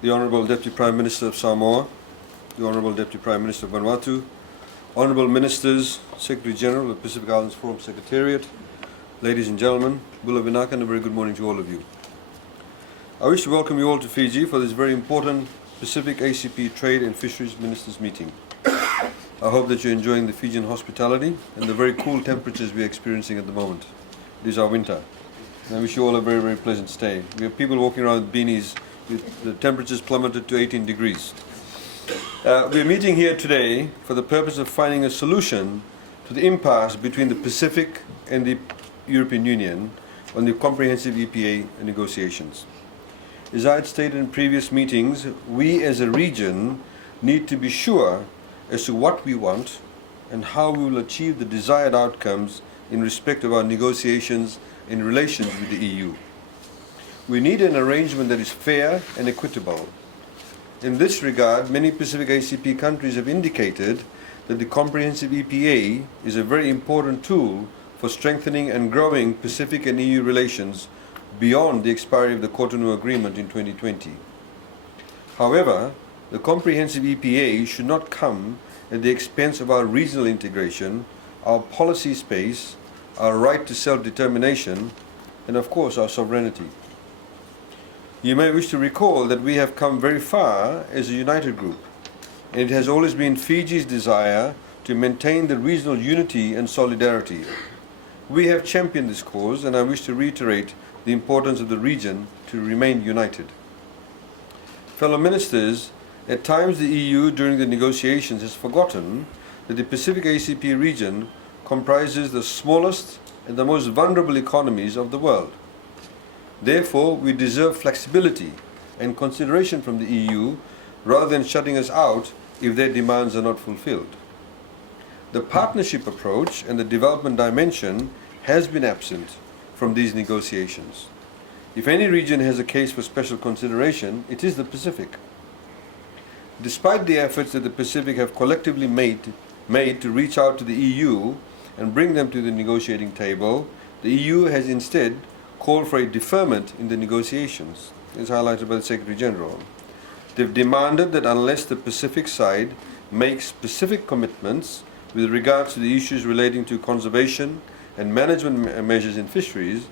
the Honourable Deputy Prime Minister of Samoa, the Honourable Deputy Prime Minister of Vanuatu, Honourable Ministers, Secretary General of the Pacific Islands Forum Secretariat, ladies and gentlemen, Bula Vinaka, and a very good morning to all of you. I wish to welcome you all to Fiji for this very important Pacific ACP Trade and Fisheries Ministers meeting. I hope that you're enjoying the Fijian hospitality and the very cool temperatures we're experiencing at the moment. It is our winter. And I wish you all a very, very pleasant stay. We have people walking around with beanies with the temperatures plummeted to 18 degrees. We're meeting here today for the purpose of finding a solution to the impasse between the Pacific and the European Union on the comprehensive EPA negotiations. As I had stated in previous meetings, we as a region need to be sure as to what we want and how we will achieve the desired outcomes in respect of our negotiations in relations with the EU. We need an arrangement that is fair and equitable. In this regard, many Pacific ACP countries have indicated that the comprehensive EPA is a very important tool for strengthening and growing Pacific and EU relations beyond the expiry of the Cotonou Agreement in 2020. However, the comprehensive EPA should not come at the expense of our regional integration, our policy space, our right to self-determination, and of course our sovereignty. You may wish to recall that we have come very far as a united group, and it has always been Fiji's desire to maintain the regional unity and solidarity. We have championed this cause, and I wish to reiterate the importance of the region to remain united. Fellow ministers, at times the EU during the negotiations has forgotten that the Pacific ACP region comprises the smallest and the most vulnerable economies of the world. Therefore, we deserve flexibility and consideration from the EU rather than shutting us out if their demands are not fulfilled. The partnership approach and the development dimension has been absent from these negotiations. If any region has a case for special consideration, it is the Pacific. Despite the efforts that the Pacific have collectively made to reach out to the EU and bring them to the negotiating table, the EU has instead called for a deferment in the negotiations, as highlighted by the Secretary General. They've demanded that unless the Pacific side makes specific commitments with regards to the issues relating to conservation and management measures in fisheries,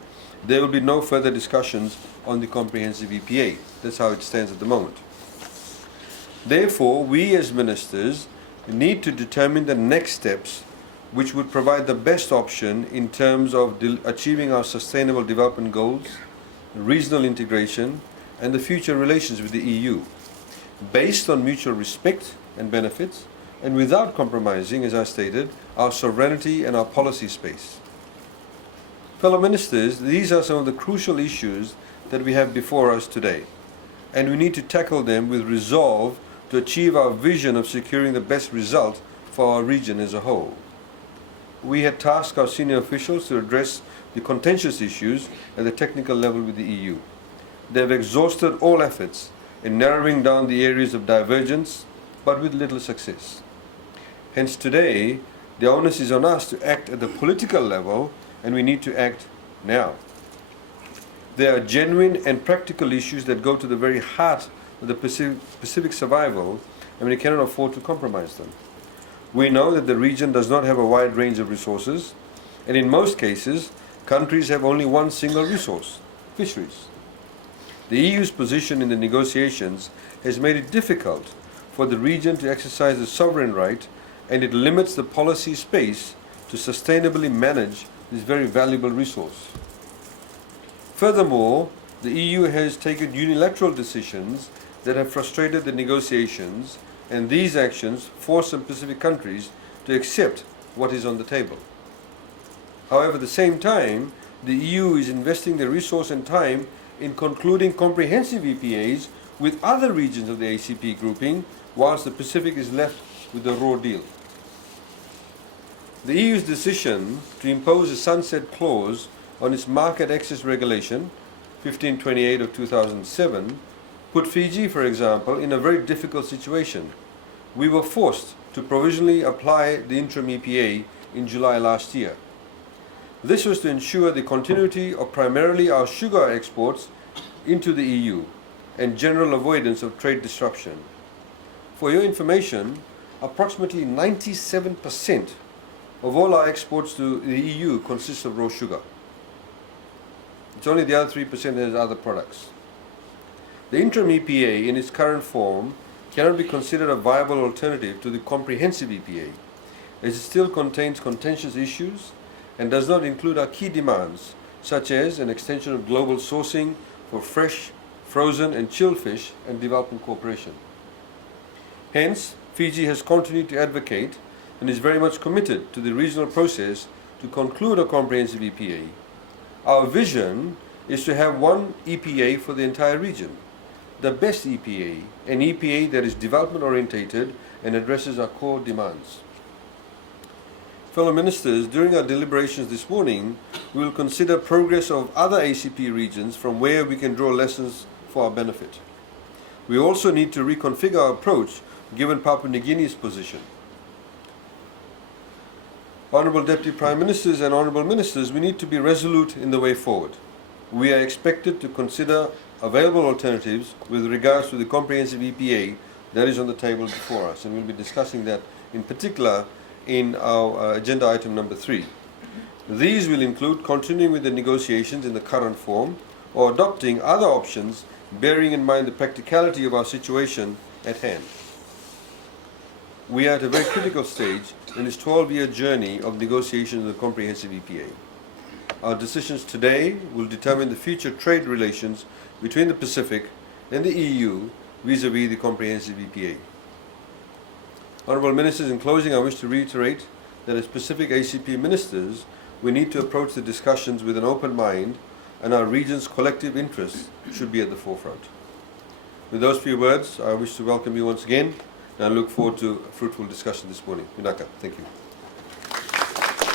there will be no further discussions on the comprehensive EPA. That's how it stands at the moment. Therefore, we as ministers need to determine the next steps which would provide the best option in terms of achieving our sustainable development goals, regional integration, and the future relations with the EU, based on mutual respect and benefits, and without compromising, as I stated, our sovereignty and our policy space. Fellow ministers, these are some of the crucial issues that we have before us today, and we need to tackle them with resolve to achieve our vision of securing the best result for our region as a whole. We had tasked our senior officials to address the contentious issues at the technical level with the EU. They have exhausted all efforts in narrowing down the areas of divergence, but with little success. Hence today, the onus is on us to act at the political level, and we need to act now. There are genuine and practical issues that go to the very heart of the Pacific survival, and we cannot afford to compromise them. We know that the region does not have a wide range of resources, and in most cases, countries have only one single resource: fisheries. The EU's position in the negotiations has made it difficult for the region to exercise the sovereign right, and it limits the policy space to sustainably manage this very valuable resource. Furthermore, the EU has taken unilateral decisions that have frustrated the negotiations, and these actions force some Pacific countries to accept what is on the table. However, at the same time, the EU is investing the resource and time in concluding comprehensive EPAs with other regions of the ACP grouping, whilst the Pacific is left with the raw deal. The EU's decision to impose a sunset clause on its market access regulation, 1528 of 2007, put Fiji, for example, in a very difficult situation. We were forced to provisionally apply the interim EPA in July last year. This was to ensure the continuity of primarily our sugar exports into the EU, and general avoidance of trade disruption. For your information, approximately 97% of all our exports to the EU consists of raw sugar. It's only the other 3% that has other products. The interim EPA in its current form cannot be considered a viable alternative to the comprehensive EPA, as it still contains contentious issues and does not include our key demands, such as an extension of global sourcing for fresh, frozen and chilled fish and development cooperation. Hence, Fiji has continued to advocate and is very much committed to the regional process to conclude a comprehensive EPA. Our vision is to have one EPA for the entire region, the best EPA, an EPA that is development orientated and addresses our core demands. Fellow Ministers, during our deliberations this morning, we will consider progress of other ACP regions from where we can draw lessons for our benefit. We also need to reconfigure our approach given Papua New Guinea's position. Honourable Deputy Prime Ministers and Honourable Ministers, we need to be resolute in the way forward. We are expected to consider available alternatives with regards to the comprehensive EPA that is on the table before us, and we'll be discussing that in particular in our agenda item number 3. These will include continuing with the negotiations in the current form or adopting other options bearing in mind the practicality of our situation at hand. We are at a very critical stage in this 12-year journey of negotiation of the comprehensive EPA. Our decisions today will determine the future trade relations between the Pacific and the EU vis-à-vis the comprehensive EPA. Honourable Ministers, in closing, I wish to reiterate that as Pacific ACP Ministers, we need to approach the discussions with an open mind, and our region's collective interests should be at the forefront. With those few words, I wish to welcome you once again, and I look forward to a fruitful discussion this morning. Vinaka, thank you.